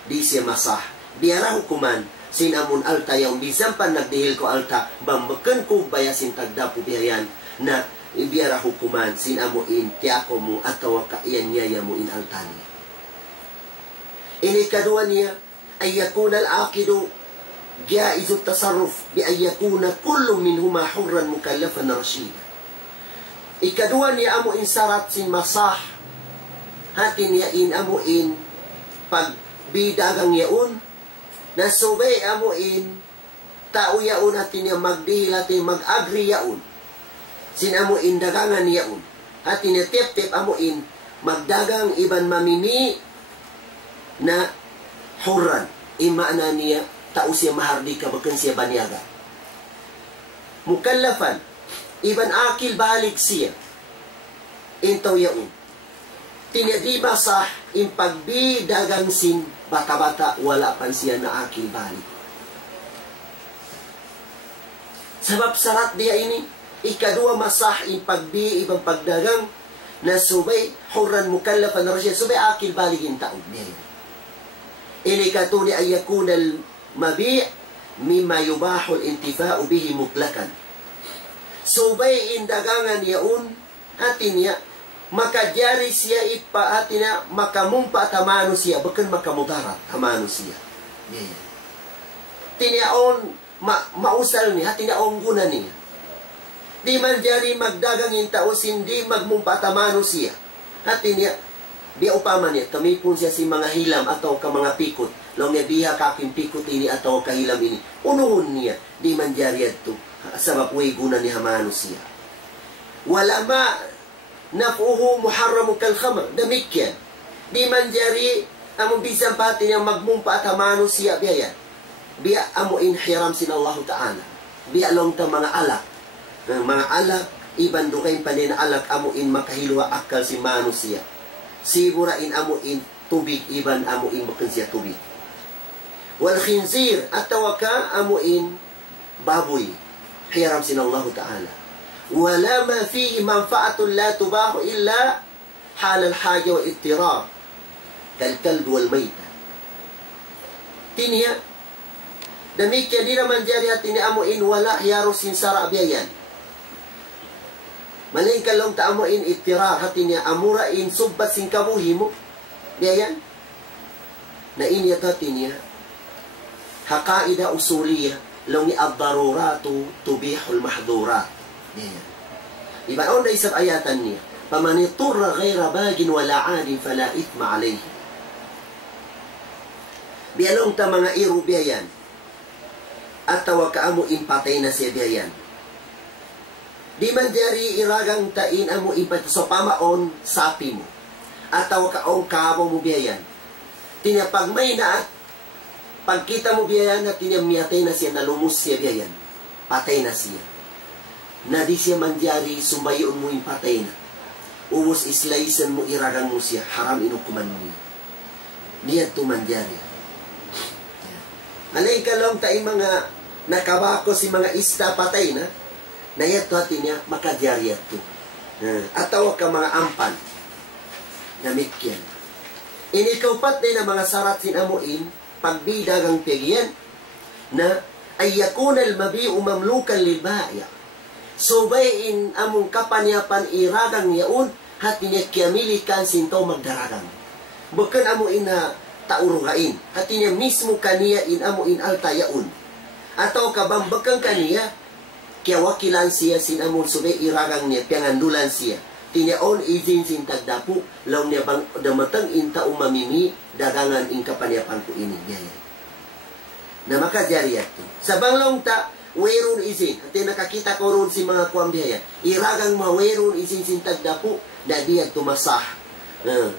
di siya masah. Biara hukuman, sinamun alta yung bisampan nagdihil ko alta, bambakan ko bayasin tagdapo biyayan, na biara hukuman, sinamuin tiyako mo ataw kaiyan niya mo in alta niya. Ini kedua niya, ay yakuna al-aqidu jaizu tasarruf bi ay yakuna kullu minhuma hurran mukallafan rashida. Ikadua niya amuin sarat sin masah, hati niya in amuin pag bidagang yaun, na subay amuin tao yaun hati niya magdihil hati mag-agri yaun. Sin amuin dagangan yaun. Hati niya tip-tip amuin magdagang iban mamimi na hurran. Imana niya tao siya mahardika bakan siya banyaga. Mukallafan iban akil balik siya intaw yaun. Tinadima sa impagbi dagang sin bata-bata wala pan siya na akil balik. Sabab sarat dia ini ikadua masah impagbi ibang pagdagang na subay hurran mukallafan rasya subay akil balik in taon dia. Ini katuni ay yakuna al-mabi' mimma yubahu al-intifa'u bihi mutlakan. Subay indagangan yaun hati niya makajari siya ipa hati niya makamumpa tamano siya bukan makamudarat tamano siya. Tiniaon mausal niya hati niya on guna niya. Di man jari magdagang yung tao hindi magmumpa tamano siya. Hati niya biya upama niya, kamipon siya si mga hilam atau ka mga pikot. Long niya biha kaking pikot ini atau kahilam ini. Unuhon niya, di man jari ito. Sabab way guna ni hamano siya. Wala ma nafuhu muharramu kal khamr. Damikyan. Di man jari among bisang pati niya magmumpa at hamano siya biya. Biya amuin hiram sin Allah Ta'ala. Biya long ta mga alak. Mga alak, iban dukain pa na alak amuin makahilwa akal si mano siya. Sibura in amuin tubig iban amuin makan siya tubig. Wal khinzir atawaka amuin baboy hiram sin Allah Ta'ala. Wala ma fihi manfaatun la tubahu illa hal al-haja wa ittirar kal kalb wal mayta. Tinya demikian di naman jari hati ni amuin wala hiyaros sin sara biyayan. Malay kalong taamuin ittirar hati niya amurain subbat sin kabuhi mo. Diyan. Na inyat hati niya. Hakaida usuliya long ni ad-daruratu tubihul mahdurat. Diyan. Iba on da isang ayatan niya. Pamaniturra ghayra bagin wala adin fala ithma alayhi. Bialong ta mga iru biyan. At tawakaamu impatay na siya biyan. Di man jari iragang tain amo ipat so pamaon sapi mo. Ataw kaong kabo mo biyayan. Tinya pag may na pagkita mo biyayan na tinya miyatay na siya nalumus siya biyayan. Patay na siya. Na di siya man jari sumbayon mo yung patay na. Umos islaisan mo iragang mo siya haram inukuman niya. Diyan to man jari. Alay ka lang tayo mga nakabako si mga ista patay na. Na yato hati niya makadyari yato. Ataw ka mga ampan. Namikyan. Inikaupat din ang mga sarat sinamuin pagbidagang pegyan na ay yakuna al-mabi'u mamlukan lil-baya. Subayin among kapanyapan iragang yaun hati niya kiamilikan sinto magdaragang. Bukan amuin na taurugain. Hati niya mismo kaniya in amuin alta yaun. Ataw kabambakang kaniya kaya wakilan siya sinamon subay iragang niya piangandulan siya. Tinyaon izin sin tagdapu law niya bang damatang inta umamimi dagangan in kapanyapan ko ini gaya. Na makadyari ito. Sa banglong ta wayron izin. At nakakita ko ron si mga kuambiyaya. Iragang mga wayron izin sin tagdapu na diya tumasah.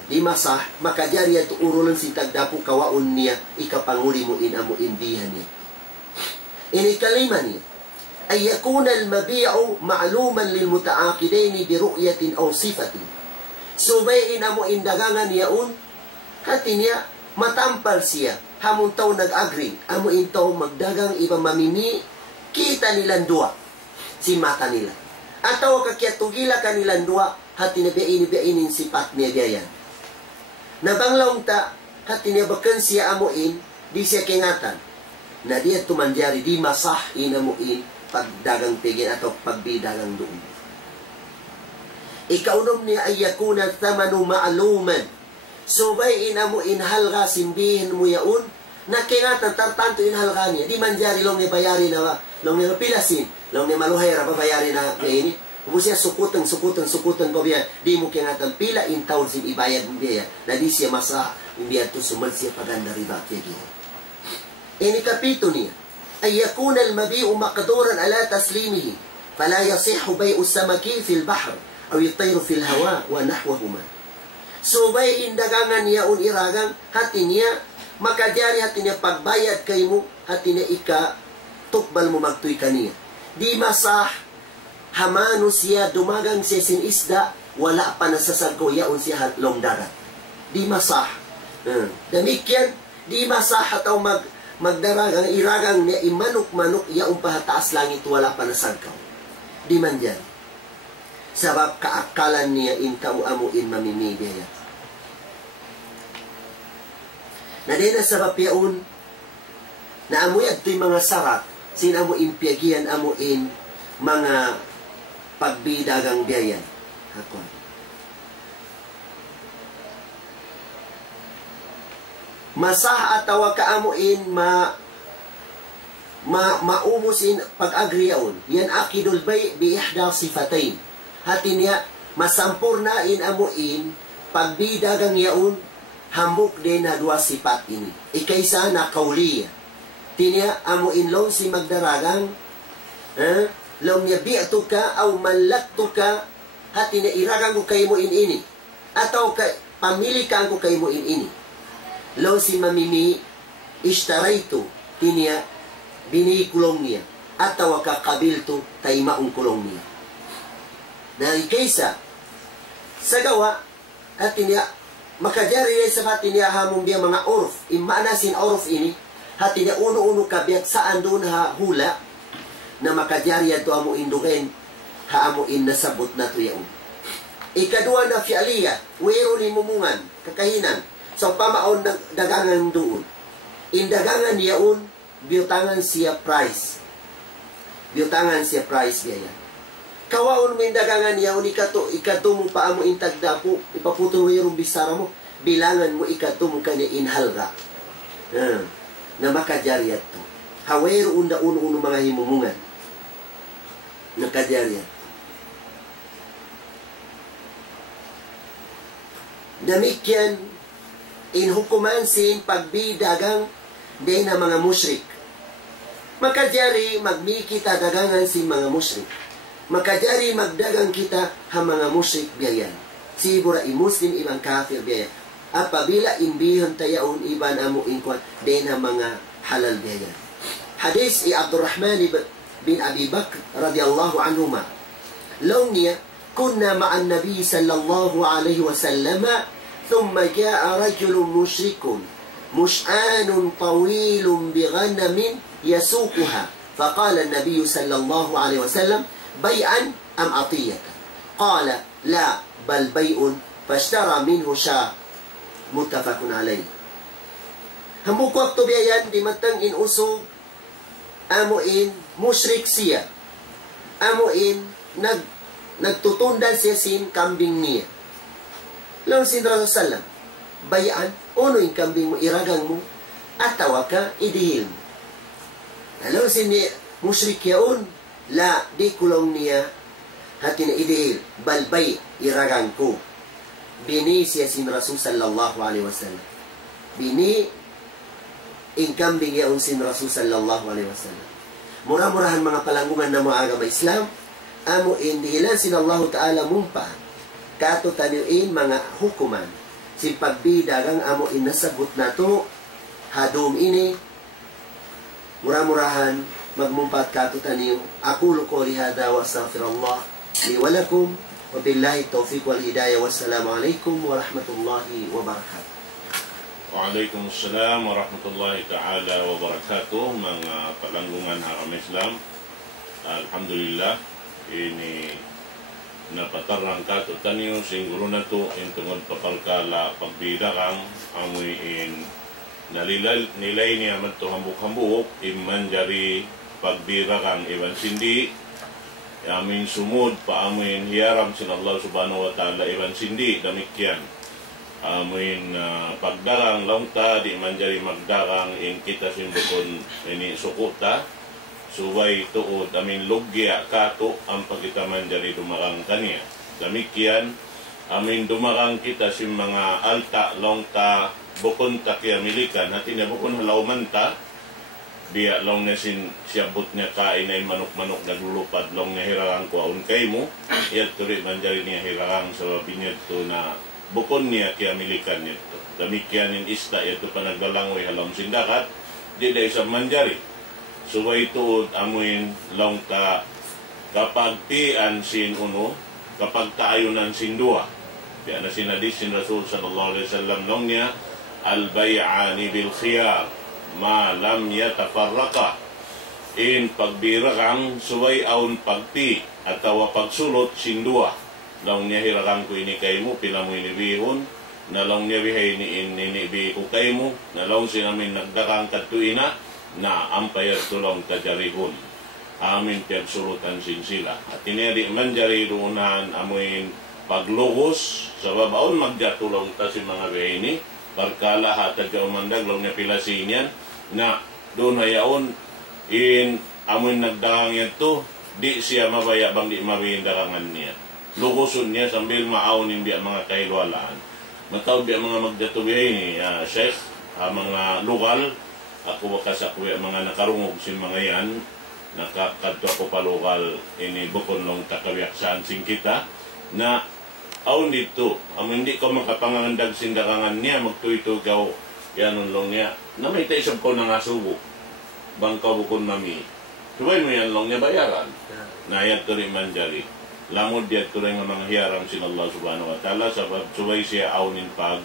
Di masah makadyari ito urulan sin tagdapu kawaon niya ikapanguli mo in amo indihan niya. Ini kalima niya. أن يكون المبيع معلوما للمتعاقدين برؤية أو صفة. Subay amo indagangan yaun katinya matampal siya hamon taw nag-agree amo intaw magdagang iba mamimi kita nilang dua si mata nila ataw kakyatugila kanilang dua hati na biyainin sipat niya biyayan nabanglaw ta hati niya bakan siya amuin, di siya kingatan. Na diya tumanjari, di masah inamuin pagdagang pigin atau pagbidagang doon. Ikaunom niya ay yakuna thamanu ma'luman. So bay inamuin halga simbihin mo yaun, na kingatan tartanto in halga niya. Di manjari long niya bayari na, long niya pilasin, long niya maluhay ra bayari na ini. Kung siya sukutan ko biya, di mo kingatan pila in taon sin ibayad mo biya, na di siya masa imbiyad to sumal siya paganda riba kaya. Ini kapito niya, ay yakuna al-mabi'u maqduran ala taslimihi, fala yasihu bay'u samaki fil bahr, o yutayru fil hawa, wa nahwahuma. So bay indagangan niya iragang, hati niya, makajari hati niya pagbayad kay mo, hati niya tukbal mo magtuy kaniya. Di masah, hamano siya dumagang siya sin isda, wala pa nasasagko yaon siya long dagat. Di masah. Damikyan, di masah ataw magdaragang iragang niya imanok-manok yaong pahataas langit wala pa nasagkaw. Di man dyan. Sabab kaakalan niya intaw amuin mamimigaya. Na din na sabab yaon na amuy at mga sarat sinamuin piyagian amuin mga pagbidagang biyayan. Hakon. Masah atawa kaamuin maumusin pag-agriyaon. Yan akidul bay bi ihda sifatain. Hati niya masampurnain amuin pagbidagang yaon hambuk din na dua sifat ini. Ikaysa na kauliya. Tinya amuin long si magdaragang long niya bi'tu ka aw malaktu ka hati na iragang ko kay mo ini ataw pamili ka ko kay mo ini long si mamimi ishtaraitu tinya binikulong niya ataw kakabiltu tay maong kulong niya na kaysa sa gawa hati niya makajari sa hati niya hamong biya mga urf imanasin urf ini hati niya uno-uno kabiat saan doon ha hula na makajariya to amo indugen haamuin na sabot na to yaon. Ikadua na fi'aliya, wero ni mumungan, kakahinan, so pamaon ng dagangan doon. Indagangan yaon, biutangan siya price. Biutangan siya price niya yan. Kawaon mo indagangan yaon, ikato mo pa amo intagdapo, ipaputo mo yung bisara mo, bilangan mo ikato mo kanya inhalga. Na makajariya to. Hawero unda uno mga himumungan. Nakajariya. Damikyan in hukuman sin pagbidagang din na mga musyrik. Makajari magmikita dagangan sin mga musyrik. Makajari magdagang kita ha mga musyrik biyayan. Sibura muslim ibang kafir biyayan. Apabila imbihon tayaon iban amo inkwan din ha mga halal biyayan. Hadis Abdurrahman bin Abi Bakr radhiyallahu anhuma. Long niya, kunna ma'an Nabi sallallahu alaihi wasallam, thumma ja'a rajulun mushrikun, mush'anun tawilun bighanamin yasukuha. Faqala an-Nabi sallallahu alaihi wasallam, bay'an am atiyatan? Qala, la, bal bay'un, fashtara minhu sya. Muttafaqun alayh. Hamukot to biyayan, di matang inusog, amuin musyrik siya. Amuin nagtutundan siya sin kambing niya. Lang sin Rasulullah, bayaan, uno yung kambing mo, iragang mo, at tawa ka, idihil mo. Lang sin musyrik yaon, la, di kulong niya, hati na idihil, balbay, iragang ko. Bini siya sin Rasul sallallahu alaihi wasallam. Bini, in kambing yaon sin Rasul sallallahu alaihi wasallam. Murah-murahan mga palanggungan na mga agama Islam, amo indihilan sin Allah Ta'ala mumpa, kato taniuin mga hukuman, si pagbidagang amo inasabot na to, hadum ini, murah-murahan, magmumpat kato taniu, aqulu qawli hada wa astaghfirullah, li walakum, wa billahi taufiq wal hidayah, wassalamualaikum warahmatullahi wabarakatuh. Waalaikumsalam warahmatullahi ta'ala wabarakatuh. Mga palanggungan haram Islam, alhamdulillah ini napatarang ka to taniyo siguro na to intungod papalkala pagbida kang amoy in nilay niya man to hambuk-hambuk imanjari pagbira kang iban sindi amin sumud pa amin hiyaram sin Allah subhanahu wa ta'ala iban sindi damikyan amin pagdarang longta di manjari magdarang in kita simbukon ini sukuta subay tuod amin lugya kato ang pagkita manjari dumarang kaniya damikyan amin dumarang kita si mga alta longta bukon takya milikan natin na bukon halauman ta biya long na siyabot niya kain ay manok-manok naglulupad long na hirarang ko aun kay mo iyat tuloy manjari niya hirarang sa binyad to na bukon niya kaya milikan nito damikyan in ista ito pa nagdalangoy halong sindakat di da isang manjari subay tuod amuin long ta kapag tian sin uno kapag taayunan sin dua kaya na sinadis sin Rasul sallallahu alaihi wasallam long niya al-bay'ani bil khiyar ma lam yatafarraqa in pagbira kang suway aun pagti atawa pagsulot sindua long niya hirakang ko ini kay mo pila mo inibihon na long niya bihay ni inibi ko kay mo na long sinamin nagdakang katuina na ampayat tulong tajarihon amin tiagsulutan sin sila at ineri man jari ruunan amuin paglugos sa babaon magjatulong ta si mga bihay ni barkala hatag ka umandag long niya pila sinyan na doon hayaon in amoy nagdakang yan to di siya mabaya bang di mabayin dakangan niya luguson niya sambil maawnin biya mga kahilwalaan matawag biya mga magdatubihay ni Sheikh mga lokal ako wakas ako mga nakarungog sin mga yan nakakadto ako pa lokal ini bukon long takawiaksaan sing kita na aw dito hindi ko makapangandag sindakangan niya magtuitugaw yanon long niya na may taisab ko na nga subo bangkaw bukon mami subay mo yan long niya bayaran na yan to rin manjali lamod yan to rin mga hiyaram sin Allah subhanahu wa ta'ala sabab subay siya awnin pag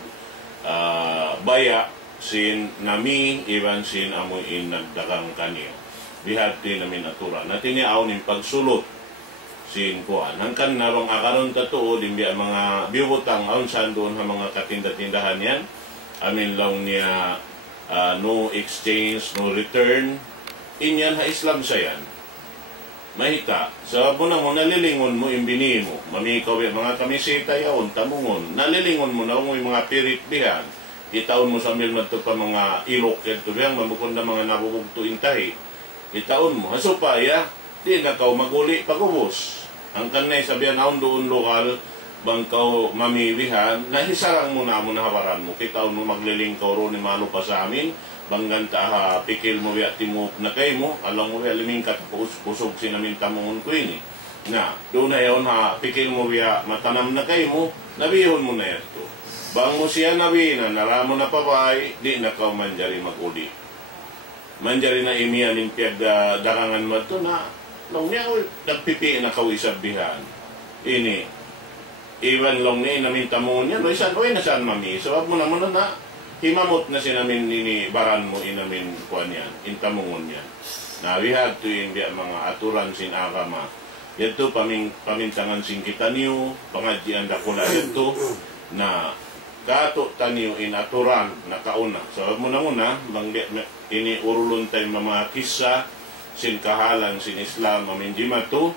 baya sin nami iban sin amuin nagdakang kaniyo bihati namin atura natin niya awnin pagsulot sin kuan hangkan na bang akaron tatuo din biya mga biwutang aun saan doon ha mga katinda-tindahan yan amin lang niya no exchange no return inyan ha Islam sayan mahita sa muna mo nalilingon mo imbini mo mamikaw mga kamiseta yaon tamungon nalilingon mo na mo mga pirit bihan kitaon mo sa milmadto pa mga ilok ito biyang mamukon na mga nabubugto intahi kitaon mo hasupaya di na kaw maguli pagubos ang kanay sabihan aon doon lokal bangkaw mamilihan nahisarang mo na hawaran mo kitaon mo maglilingkaw ro ni malo pa sa amin bangganta ha pikil mo biya timok na kay mo alang mo biya limingkat pusog sinamin tamungon ko ini na doon na yun ha pikil mo biya matanam na kay mo nabihon mo na yato bang mo siya nabi na naramo na pabay di na kaw manjari maguli manjari na imiya ng darangan mo ito na long niya nagpipi na kawisabihan ini iwan long niya namin tamungon niya oy nasaan mami sabab mo naman na himamot na sinamin nini baran mo inamin kuan yan intamungon yan na we have to yung mga aturan sin agama yato pamintangan sin kita niyo pangadjian dakula yato na kato taniyo in aturan na kauna so muna ini urulon tayo mga kisah sin kahalan sin Islam amin jimato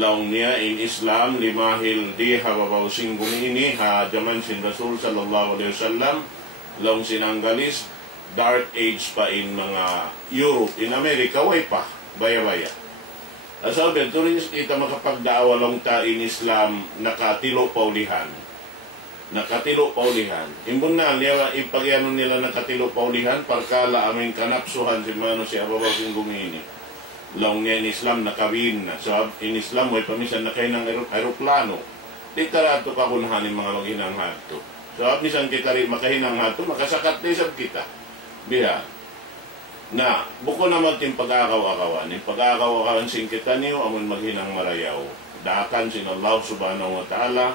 laong niya in Islam limahil di hababaw singgong ini ha jaman sin Rasul sallallahu alaihi wasallam long sinanggalis dark age pa in mga Europe in America way pa baya-baya asabi turis kita makapagdaawa long ta in Islam nakatilo paulihan imbon na niya ipagyanon nila nakatilo paulihan parkala aming kanapsuhan si mano si ababaw singgong ini long niya in Islam nakawin na so in Islam way pamisan na kayo ng aeroplano di tarato ka kunahanin mga maghinang hato so, misan kita rin makahinang hato, makasakat na isang kita. Biha. Na, buko naman yung pag-aakaw-akawan. Yung pag-aakaw-akawan sin kita niyo, amun maghinang marayaw. Daakan sin Allah subhanahu wa ta'ala,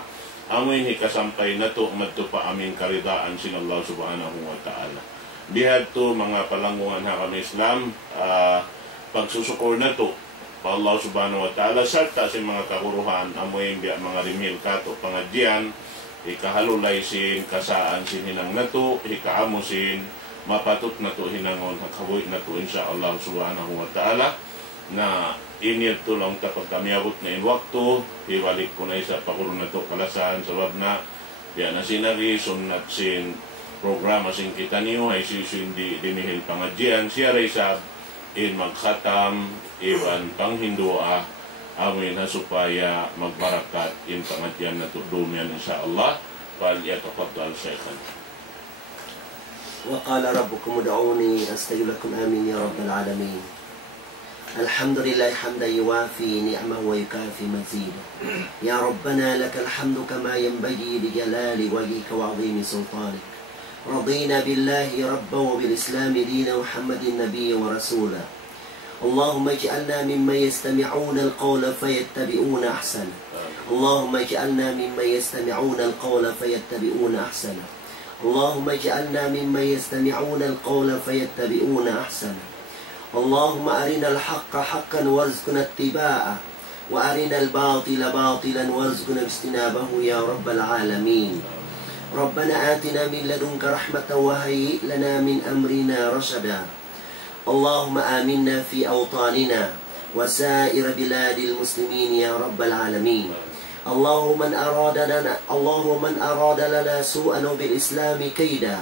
amun hikasampay na to, madto pa amin karidaan sin Allah subhanahu wa ta'ala. Biha to, mga palangungan ha kami Islam, pagsusukor na to, pa Allah subhanahu wa ta'ala sarta si mga kaguruhan amoy biya mga rimhil kato pangadyan ikahalulay sin kasaan sin hinang nato ikaamusin mapatot nato hinangon hakabuhi nato insya Allah subhanahu wa ta'ala na inil tulong kapag kami abot na waktu ibalik ko na isa paguro nato kalasan sabab na biya na sinari sunat sin programa sing kita niyo ay sisindi dinihil pangadyan siya ray sab in magkhatam iban panghindua amin na supaya magbarakat in pangadyan na tudumyan insyaallah falyatafaddal shaykhan. وقال ربكم ادعوني استجب لكم آمين يا رب العالمين. الحمد لله حمدا يوافي نعمه ويكافي مزيدا. يا ربنا لك الحمد كما ينبغي لجلال وجهك وعظيم سلطانك. رضينا بالله ربا وبالإسلام دينا محمد النبي ورسولا. اللهم اجعلنا ممن يستمعون القول فيتبعون أحسنه. اللهم اجعلنا ممن يستمعون القول فيتبعون أحسنه. اللهم اجعلنا ممن يستمعون القول فيتبعون أحسنه. اللهم أرنا الحق حقا وارزقنا اتباعه وأرنا الباطل باطلا وارزقنا اجتنابه يا رب العالمين. ربنا آتنا من لدنك رحمة وهيئ لنا من أمرنا رشدا. اللهم آمنا في أوطاننا وسائر بلاد المسلمين يا رب العالمين. اللهم من أراد لنا سوءا وبالإسلام كيدا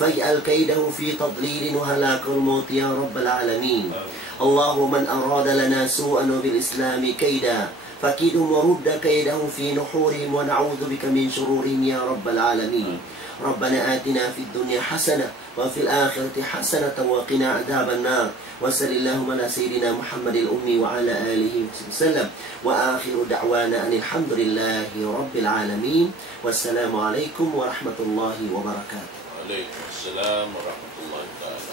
فاجعل كيده في تضليل وهلاك الموت يا رب العالمين. اللهم من أراد لنا سوءا وبالإسلام كيدا فكيدهم ورد كيدهم في نحورهم ونعوذ بك من شرورهم يا رب العالمين. ربنا آتنا في الدنيا حسنة وفي الآخرة حسنة وقنا عذاب النار. وصل اللهم على سيدنا محمد الأمي وعلى آله وسلم وآخر دعوانا أن الحمد لله رب العالمين والسلام عليكم ورحمة الله وبركاته. وعليكم السلام ورحمة الله تعالى.